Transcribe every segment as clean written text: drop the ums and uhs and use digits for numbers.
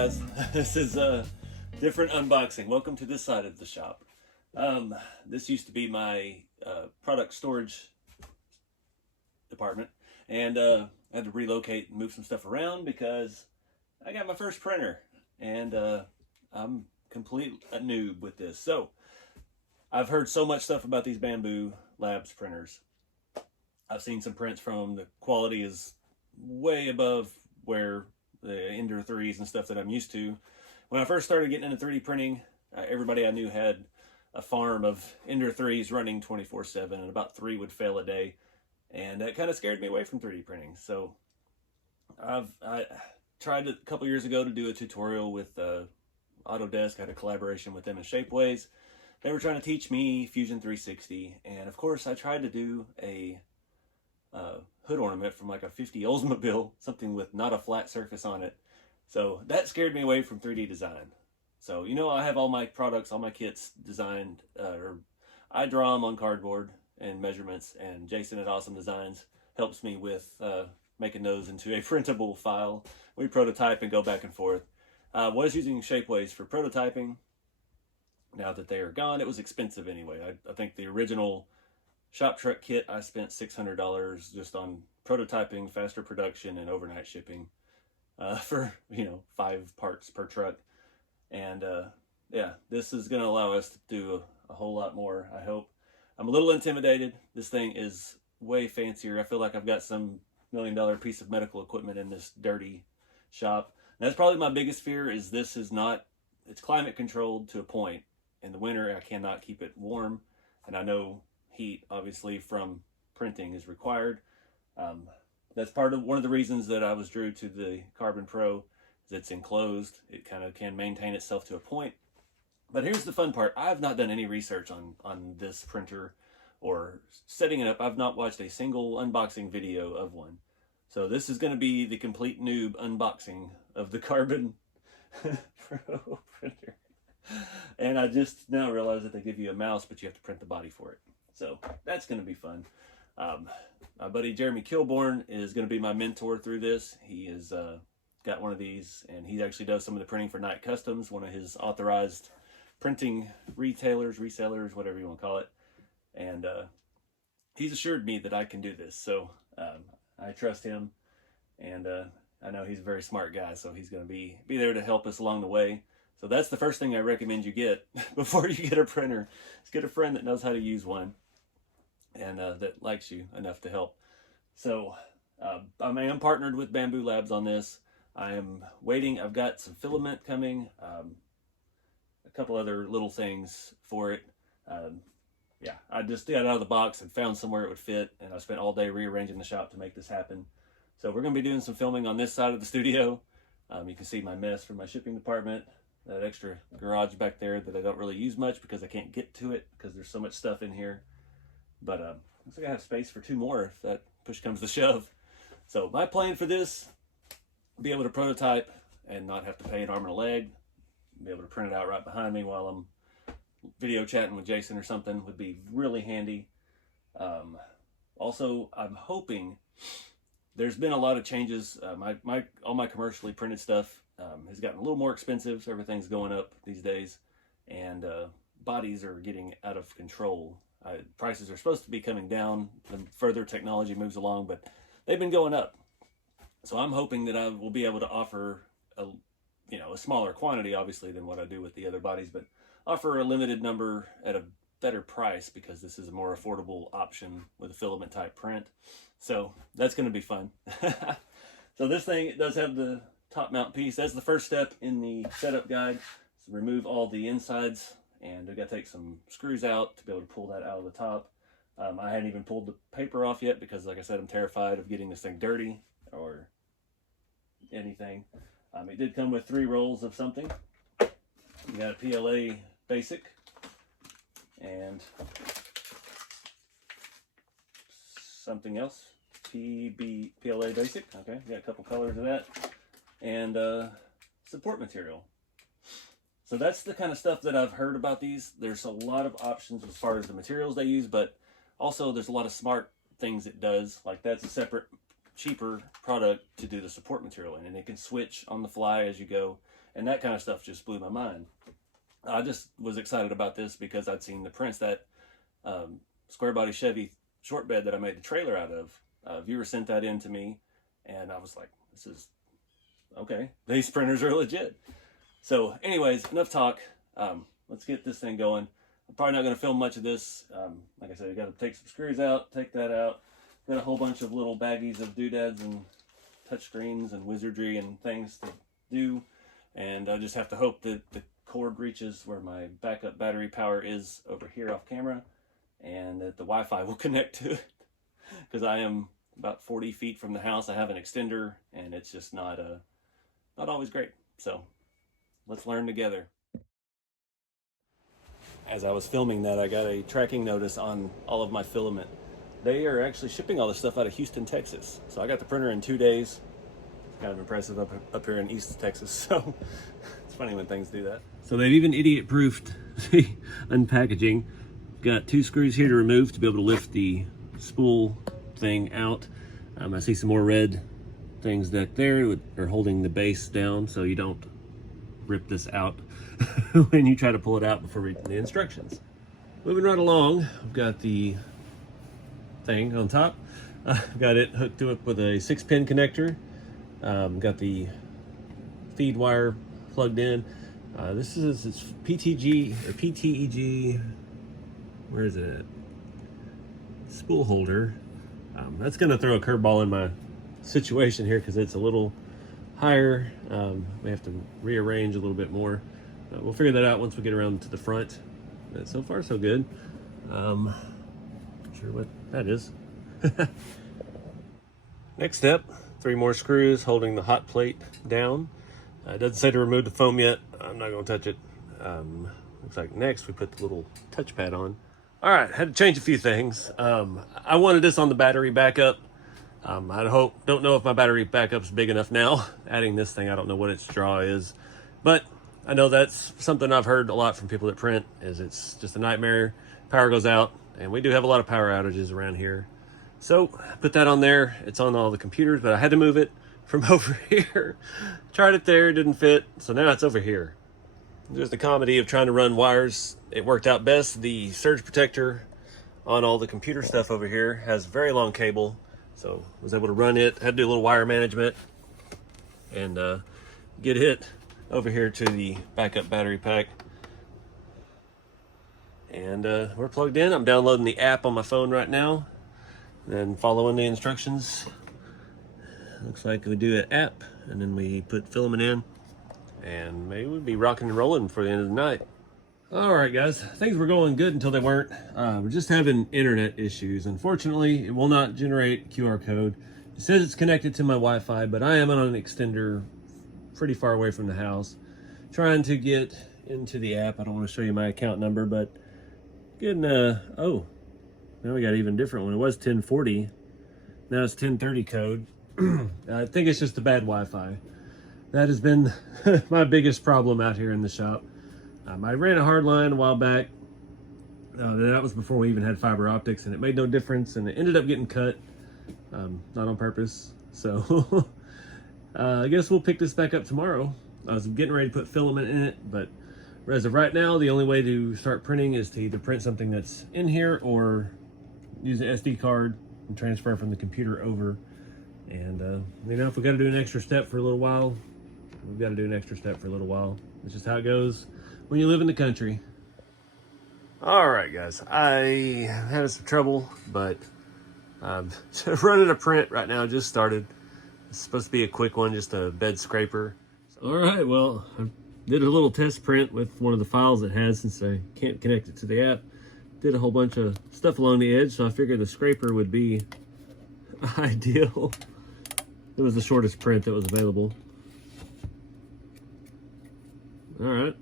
guys, this is a different unboxing. Welcome to this side of the shop. This used to be my product storage department, and I had to relocate and move some stuff around because I got my first printer, and I'm complete a noob with this. So I've heard so much stuff about these Bambu Labs printers. I've seen some prints from them. The quality is way above where the Ender 3s and stuff that I'm used to. When I first started getting into 3D printing, everybody I knew had a farm of Ender 3s running 24/7, and about 3 would fail a day, and that kind of scared me away from 3D printing. So I tried a couple years ago to do a tutorial with Autodesk. I had a collaboration with them in Shapeways. They were trying to teach me Fusion 360, and of course I tried to do a hood ornament from like a 50 Oldsmobile, something with not a flat surface on it. So that scared me away from 3D design. So, you know, I have all my products, all my kits designed, or I draw them on cardboard and measurements, and Jason at Awesome Designs helps me with making those into a printable file. We prototype and go back and forth. Was using Shapeways for prototyping. Now that they are gone, it was expensive anyway. I think the original shop truck kit, I spent $600 just on prototyping, faster production, and overnight shipping for, 5 parts per truck. And yeah, this is going to allow us to do a whole lot more, I hope. I'm a little intimidated. This thing is way fancier. I feel like I've got some $1 million piece of medical equipment in this dirty shop. And that's probably my biggest fear, is this is not, it's climate controlled to a point. In the winter, I cannot keep it warm, and I know heat, obviously, from printing is required. That's one of the reasons that I was drew to the Carbon Pro, is it's enclosed. It kind of can maintain itself to a point. But here's the fun part. I've not done any research on this printer or setting it up. I've not watched a single unboxing video of one. So this is going to be the complete noob unboxing of the Carbon Pro printer. And I just now realized that they give you a mouse, but you have to print the body for it. So that's going to be fun. My buddy Jeremy Kilborn is going to be my mentor through this. He has got one of these, and he actually does some of the printing for Night Customs, one of his authorized printing retailers, resellers, whatever you want to call it. And he's assured me that I can do this. So I trust him, and I know he's a very smart guy, so he's going to be there to help us along the way. So that's the first thing I recommend you get before you get a printer, is get a friend that knows how to use one, and that likes you enough to help. So I am partnered with Bambu Labs on this. I am waiting. I've got some filament coming, a couple other little things for it. Yeah, I just got it out of the box and found somewhere it would fit, and I spent all day rearranging the shop to make this happen. So we're going to be doing some filming on this side of the studio. You can see my mess from my shipping department. That extra garage back there that I don't really use much because I can't get to it because there's so much stuff in here. But looks like I have space for 2 more if that push comes to shove. So my plan for this, be able to prototype and not have to pay an arm and a leg, be able to print it out right behind me while I'm video chatting with Jason or something would be really handy. Also, I'm hoping, there's been a lot of changes. All my commercially printed stuff has gotten a little more expensive. So everything's going up these days, and bodies are getting out of control. Prices are supposed to be coming down the further technology moves along, but they've been going up. So I'm hoping that I will be able to offer a smaller quantity, obviously, than what I do with the other bodies, but offer a limited number at a better price, because this is a more affordable option with a filament type print. So that's going to be fun. So this thing, it does have the top mount piece. That's the first step in the setup guide. So remove all the insides, and I've got to take some screws out to be able to pull that out of the top. I hadn't even pulled the paper off yet because, like I said, I'm terrified of getting this thing dirty or anything. It did come with 3 rolls of something. You got a PLA Basic and something else. PLA Basic. Okay, got a couple colors of that, and support material. So that's the kind of stuff that I've heard about these. There's a lot of options as far as the materials they use, but also there's a lot of smart things it does. Like, that's a separate, cheaper product to do the support material in, and it can switch on the fly as you go. And that kind of stuff just blew my mind. I just was excited about this because I'd seen the prints. That square body Chevy short bed that I made the trailer out of. A viewer sent that in to me, and I was like, this is okay. These printers are legit. So anyways, enough talk. Let's get this thing going. I'm probably not going to film much of this. Like I said, I got to take some screws out, take that out. Got a whole bunch of little baggies of doodads and touchscreens and wizardry and things to do. And I just have to hope that the cord reaches where my backup battery power is over here off camera, and that the Wi-Fi will connect to it. Because I am about 40 feet from the house. I have an extender, and it's just not always great. So let's learn together. As I was filming that, I got a tracking notice on all of my filament. They are actually shipping all this stuff out of Houston, Texas. So I got the printer in 2 days. It's kind of impressive up here in East Texas. So it's funny when things do that. So they've even idiot-proofed the unpackaging. Got 2 screws here to remove to be able to lift the spool thing out. I see some more red things that there are holding the base down so you don't rip this out when you try to pull it out before reading the instructions. Moving right along, I've got the thing on top. I've got it hooked up with a 6-pin connector. Got the feed wire plugged in. This is it's PTG or PTEG. Where is it at? Spool holder. That's going to throw a curveball in my situation here because it's a little higher. We have to rearrange a little bit more. We'll figure that out once we get around to the front. But so far so good. Not sure what that is. Next step, 3 more screws holding the hot plate down. It doesn't say to remove the foam yet. I'm not going to touch it. Looks like next we put the little touchpad on. All right, had to change a few things. I wanted this on the battery backup. Don't know if my battery backup's big enough now. Adding this thing, I don't know what its draw is, but I know that's something I've heard a lot from people that print, is it's just a nightmare. Power goes out, and we do have a lot of power outages around here. So put that on there. It's on all the computers, but I had to move it from over here. Tried it there, didn't fit, so now it's over here. Just the comedy of trying to run wires. It worked out best. The surge protector on all the computer stuff over here has very long cable, so was able to run it. Had to do a little wire management and get it over here to the backup battery pack. And we're plugged in. I'm downloading the app on my phone right now, then following the instructions. Looks like we do an app, and then we put filament in, and maybe we'll be rocking and rolling for the end of the night. All right, guys, things were going good until they weren't. We're just having internet issues. Unfortunately, it will not generate QR code. It says it's connected to my Wi-Fi, but I am on an extender pretty far away from the house. Trying to get into the app. I don't want to show you my account number, but getting oh, now we got an even different one. It was 1040. Now it's 1030 code. I think it's just the bad Wi-Fi. That has been my biggest problem out here in the shop. I ran a hard line a while back. That was before we even had fiber optics, and it made no difference, and it ended up getting cut. Not on purpose. So I guess we'll pick this back up tomorrow. I was getting ready to put filament in it, but as of right now, the only way to start printing is to either print something that's in here or use an SD card and transfer from the computer over. And you know, if we got to do an extra step for a little while, we've got to do an extra step for a little while. It's just how it goes when you live in the country. All right, guys, I had some trouble, but running a print right now. Just started. It's supposed to be a quick one, just a bed scraper. All right, well, I did a little test print with one of the files it has, since I can't connect it to the app. Did a whole bunch of stuff along the edge, so I figured the scraper would be ideal. It was the shortest print that was available. All right.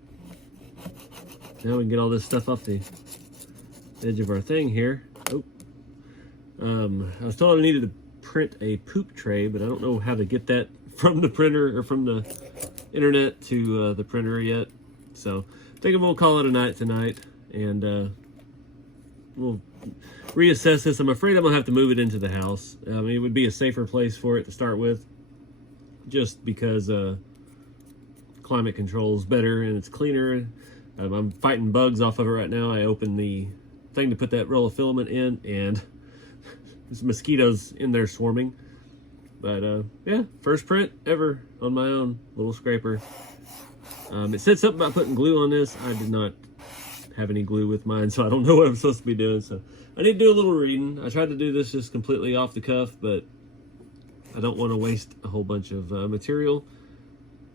Now we can get all this stuff off the edge of our thing here. Oh. I was told I needed to print a poop tray, but I don't know how to get that from the printer or from the internet to the printer yet. So I think we'll call it a night tonight, and we'll reassess this. I'm afraid I'm gonna have to move it into the house. I mean, it would be a safer place for it to start with, just because climate controls better and it's cleaner. I'm fighting bugs off of it right now. I opened the thing to put that roll of filament in, and there's mosquitoes in there swarming. But yeah, first print ever on my own little scraper. It said something about putting glue on this. I did not have any glue with mine, so I don't know what I'm supposed to be doing. So I need to do a little reading. I tried to do this just completely off the cuff, but I don't want to waste a whole bunch of material.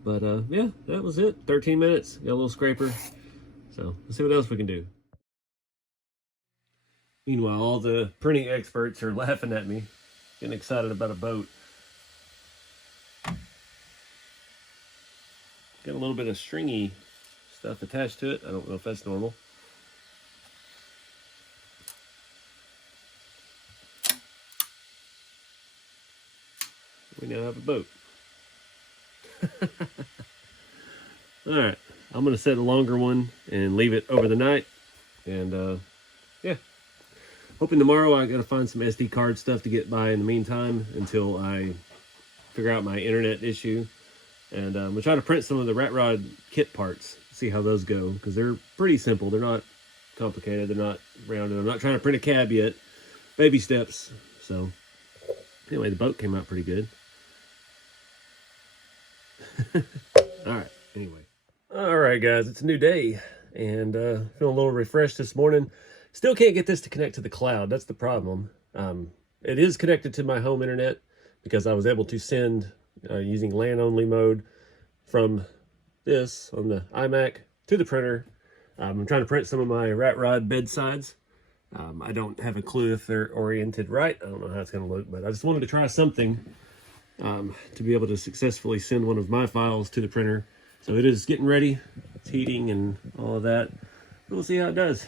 But yeah, that was it. 13 minutes, got a little scraper. So let's see what else we can do. Meanwhile, all the printing experts are laughing at me, getting excited about a boat. Got a little bit of stringy stuff attached to it. I don't know if that's normal. We now have a boat. All right, I'm gonna set a longer one and leave it over the night. And yeah, hoping tomorrow I gotta find some SD card stuff to get by in the meantime until I figure out my internet issue. And I'm gonna try to print some of the rat rod kit parts, see how those go, because they're pretty simple. They're not complicated, they're not rounded. I'm not trying to print a cab yet. Baby steps. So anyway, the boat came out pretty good. All right, anyway. All right, guys, it's a new day, and feeling a little refreshed this morning. Still can't get this to connect to the cloud. That's the problem. It is connected to my home internet because I was able to send using LAN only mode from this on the iMac to the printer. I'm trying to print some of my rat rod bedsides. I don't have a clue if they're oriented right. I don't know how it's going to look, but I just wanted to try something to be able to successfully send one of my files to the printer. So it is getting ready. It's heating and all of that. We'll see how it does.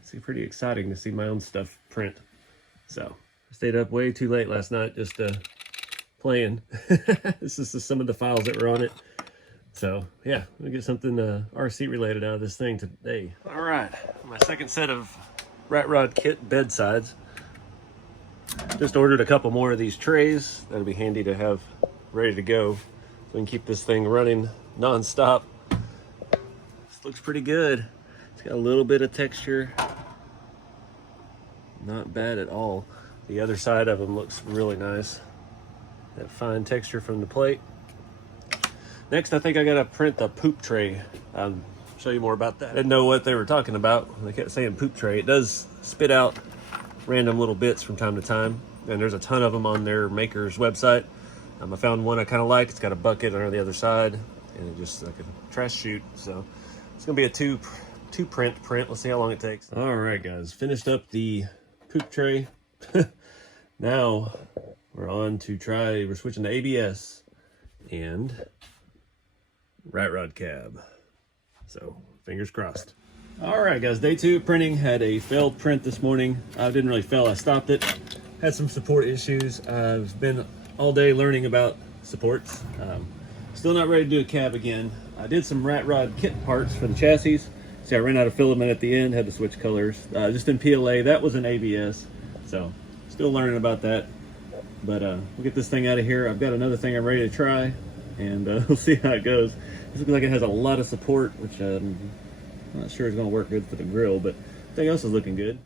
It's pretty exciting to see my own stuff print. So I stayed up way too late last night just playing. This is just some of the files that were on it. So yeah, we'll get something RC related out of this thing today. All right, my second set of rat rod kit bedsides. Just ordered a couple more of these trays. That'll be handy to have ready to go. So we can keep this thing running non-stop. This looks pretty good. It's got a little bit of texture. Not bad at all. The other side of them looks really nice. That fine texture from the plate. Next, I think I gotta print the poop tray. I'll show you more about that. I didn't know what they were talking about. They kept saying poop tray. It does spit out random little bits from time to time, and there's a ton of them on their maker's website. I found one I kind of like. It's got a bucket on the other side, and it just like a trash chute. So it's gonna be a two print. Let's see how long it takes. All right, guys, finished up the poop tray. Now we're switching to ABS and rat rod cab. So fingers crossed. All right, guys, day 2 of printing. Had a failed print this morning. I didn't really fail, I stopped it. Had some support issues. I've been all day learning about supports. Still not ready to do a cab again. I did some rat rod kit parts for the chassis. See, I ran out of filament at the end, had to switch colors. Just in PLA, that was an ABS. So still learning about that. But we'll get this thing out of here. I've got another thing I'm ready to try, and we'll see how it goes. This looks like it has a lot of support, which I'm not sure is going to work good for the grill, but everything else is looking good.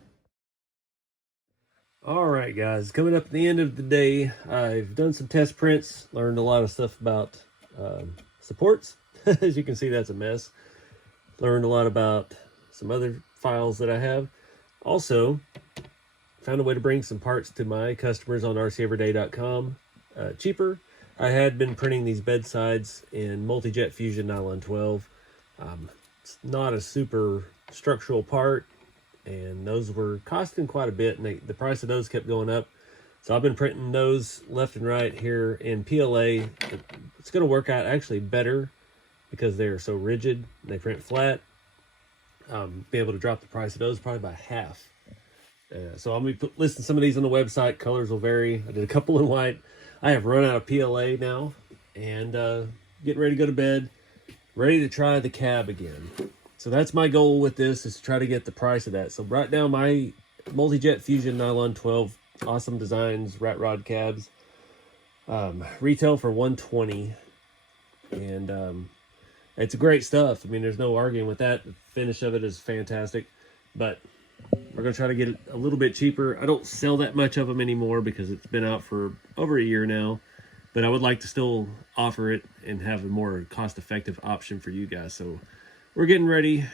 All right, guys, coming up at the end of the day, I've done some test prints, learned a lot of stuff about supports. As you can see, that's a mess. Learned a lot about some other files that I have. Also, found a way to bring some parts to my customers on RCeveryday.com cheaper. I had been printing these bedsides in Multi-Jet Fusion Nylon 12. It's not a super structural part, and those were costing quite a bit, and the price of those kept going up. So I've been printing those left and right here in PLA. It's going to work out actually better because they're so rigid and they print flat. Be able to drop the price of those probably by half. So I'm going to be listing some of these on the website. Colors will vary. I did a couple in white. I have run out of PLA now, and getting ready to go to bed. Ready to try the cab again. So that's my goal with this, is to try to get the price of that. So right now, my Multi-Jet Fusion Nylon 12 Awesome Designs rat rod cabs retail for $120, and it's great stuff. I mean, there's no arguing with that. The finish of it is fantastic, but we're going to try to get it a little bit cheaper. I don't sell that much of them anymore because it's been out for over a year now, but I would like to still offer it and have a more cost-effective option for you guys. So we're getting ready.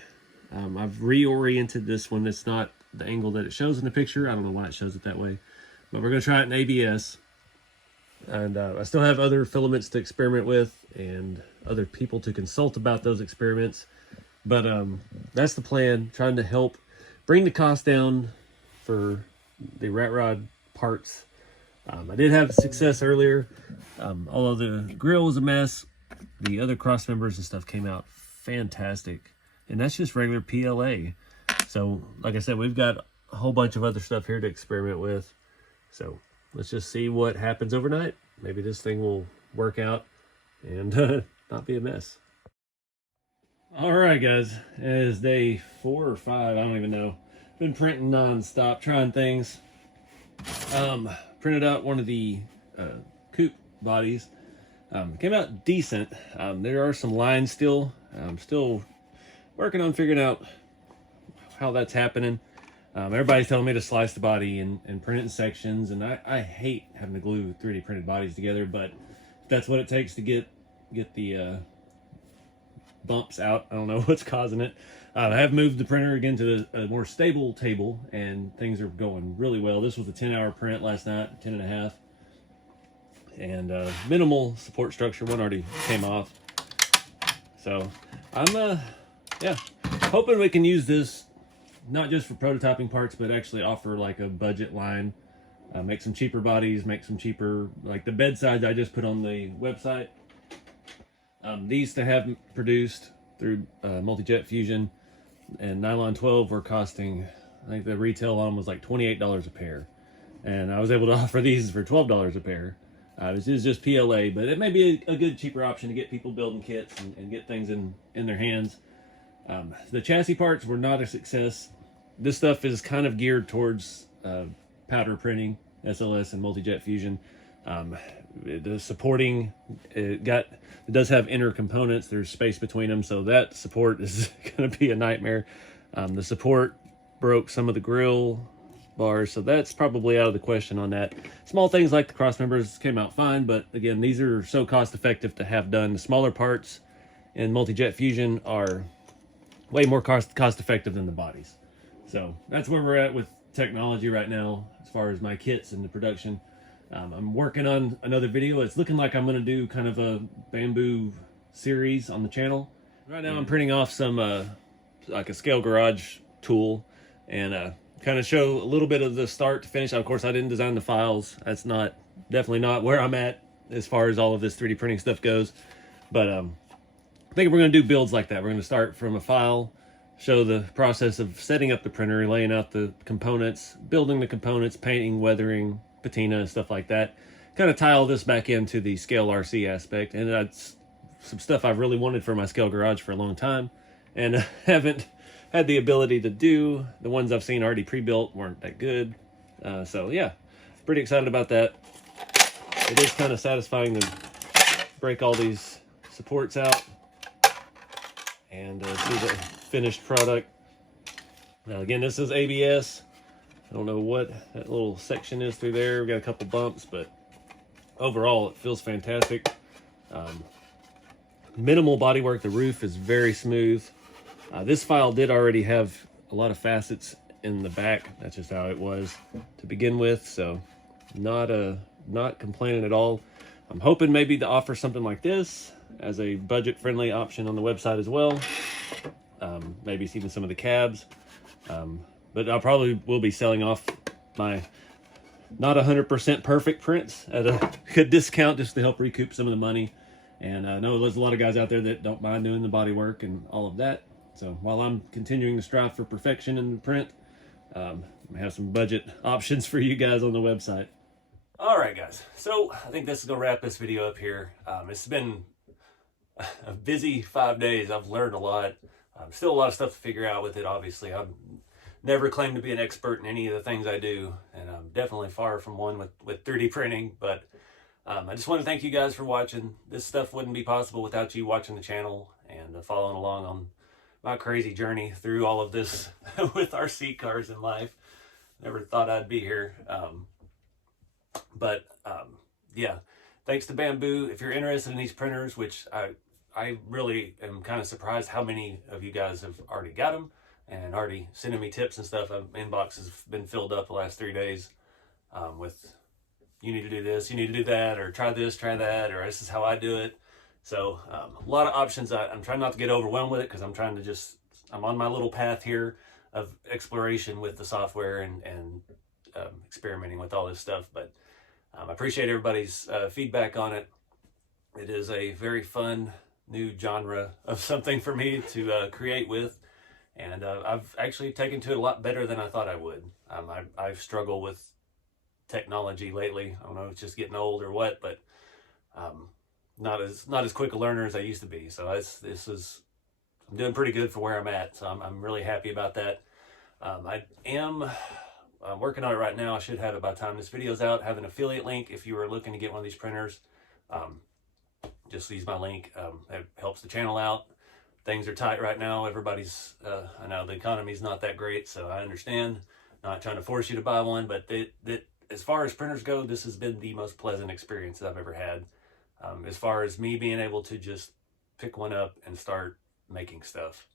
I've reoriented this one. It's not the angle that it shows in the picture. I don't know why it shows it that way, but we're going to try it in ABS. And I still have other filaments to experiment with and other people to consult about those experiments. But that's the plan, trying to help bring the cost down for the rat rod parts. I did have success earlier. Although the grill was a mess, the other cross members and stuff came out fantastic. And that's just regular PLA. So, like I said, we've got a whole bunch of other stuff here to experiment with. So, let's just see what happens overnight. Maybe this thing will work out and not be a mess. All right, guys. It is day 4 or 5. I don't even know. Been printing non-stop, trying things. Printed out one of the coupe bodies. Came out decent. There are some lines still. I'm still working on figuring out how that's happening. Everybody's telling me to slice the body and print it in sections, and I hate having to glue 3D printed bodies together, but if that's what it takes to get the bumps out. I don't know what's causing it. I have moved the printer again to a more stable table, and things are going really well. This was a 10-hour print last night, 10 and a half, and minimal support structure. One already came off. So I'm yeah, hoping we can use this not just for prototyping parts, but actually offer like a budget line, make some cheaper bodies, make some cheaper, like the bedsides I just put on the website. These to have produced through Multi-Jet Fusion and Nylon 12 were costing, I think the retail on them was like $28 a pair. And I was able to offer these for $12 a pair. This is just PLA, but it may be a good cheaper option to get people building kits and get things in their hands. The chassis parts were not a success. This stuff is kind of geared towards powder printing, SLS and Multi-Jet Fusion. The supporting, it does have inner components. There's space between them, so that support is going to be a nightmare. The support broke some of the grill bars, so that's probably out of the question on that. Small things like the cross members came out fine, but again, these are so cost effective to have done. The smaller parts in Multi-Jet Fusion are way more cost effective than the bodies. So that's where we're at with technology right now as far as my kits and the production. I'm working on another video. It's looking like I'm going to do kind of a Bambu series on the channel. Right now I'm printing off some like a scale garage tool and kind of show a little bit of the start to finish. Of course, I didn't design the files. That's definitely not where I'm at as far as all of this 3D printing stuff goes. But I think we're going to do builds like that. We're going to start from a file, show the process of setting up the printer, laying out the components, building the components, painting, weathering, patina, stuff like that. Kind of tie all this back into the scale RC aspect. And that's some stuff I've really wanted for my scale garage for a long time and haven't had the ability to do. The ones I've seen already pre-built weren't that good. So yeah, pretty excited about that. It is kind of satisfying to break all these supports out and see the finished product. Now again, this is ABS. I don't know what that little section is through there. We've got a couple bumps, but overall it feels fantastic. Minimal bodywork. The roof is very smooth. This file did already have a lot of facets in the back. That's just how it was to begin with, so not complaining at all. I'm hoping maybe to offer something like this as a budget-friendly option on the website as well. Maybe even some of the cabs. But I probably will be selling off my not 100% perfect prints at a good discount just to help recoup some of the money. And I know there's a lot of guys out there that don't mind doing the body work and all of that. So while I'm continuing to strive for perfection in the print, I have some budget options for you guys on the website. All right, guys. So I think this is going to wrap this video up here. It's been a busy 5 days. I've learned a lot. Still a lot of stuff to figure out with it, obviously. I've never claimed to be an expert in any of the things I do, and I'm definitely far from one with 3D printing, but I just want to thank you guys for watching. This stuff wouldn't be possible without you watching the channel and following along on my crazy journey through all of this with RC cars in life. Never thought I'd be here. Yeah, thanks to Bambu. If you're interested in these printers, which I really am kind of surprised how many of you guys have already got them and already sending me tips and stuff. Inbox has been filled up the last 3 days with, you need to do this, you need to do that, or try this, try that, or this is how I do it. So a lot of options. I'm trying not to get overwhelmed with it, because I'm trying to I'm on my little path here of exploration with the software and experimenting with all this stuff. But I appreciate everybody's feedback on it. It is a very fun new genre of something for me to create with. And I've actually taken to it a lot better than I thought I would. I've struggled with technology lately. I don't know if it's just getting old or what, but not as quick a learner as I used to be. So I'm doing pretty good for where I'm at. So I'm really happy about that. I'm working on it right now. I should have it by the time this video's out. Have an affiliate link if you were looking to get one of these printers. Just use my link. It helps the channel out. Things are tight right now. Everybody's, I know the economy's not that great, so I understand. Not trying to force you to buy one, but as far as printers go, this has been the most pleasant experience that I've ever had. As far as me being able to just pick one up and start making stuff.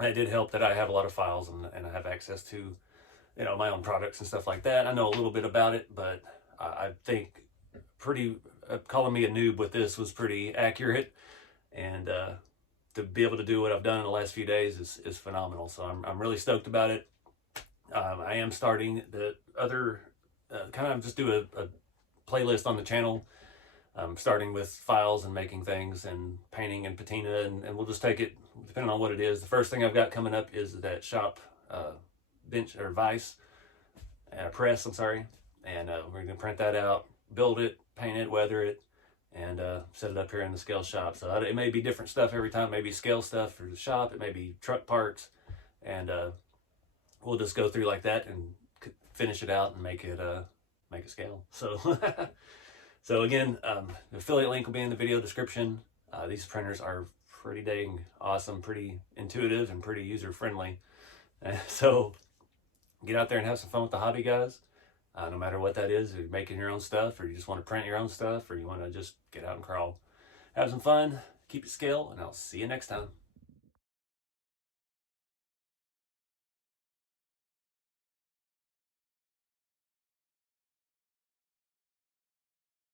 It did help that I have a lot of files and I have access to, my own products and stuff like that. I know a little bit about it, but I think calling me a noob with this was pretty accurate. And to be able to do what I've done in the last few days is phenomenal. So I'm really stoked about it. I am starting the other, kind of just do a playlist on the channel, starting with files and making things and painting and patina, and we'll just take it depending on what it is. The first thing I've got coming up is that shop bench or vise press, I'm sorry, and we're gonna print that out, build it, paint it, weather it, and set it up here in the scale shop. So it may be different stuff every time. Maybe scale stuff for the shop, it may be truck parts, and we'll just go through like that and finish it out and make it scale. So so again, the affiliate link will be in the video description. These printers are pretty dang awesome, pretty intuitive, and pretty user friendly. So get out there and have some fun with the hobby, guys. No matter what that is, if you're making your own stuff, or you just want to print your own stuff, or you want to just get out and crawl. Have some fun, keep it scale, and I'll see you next time.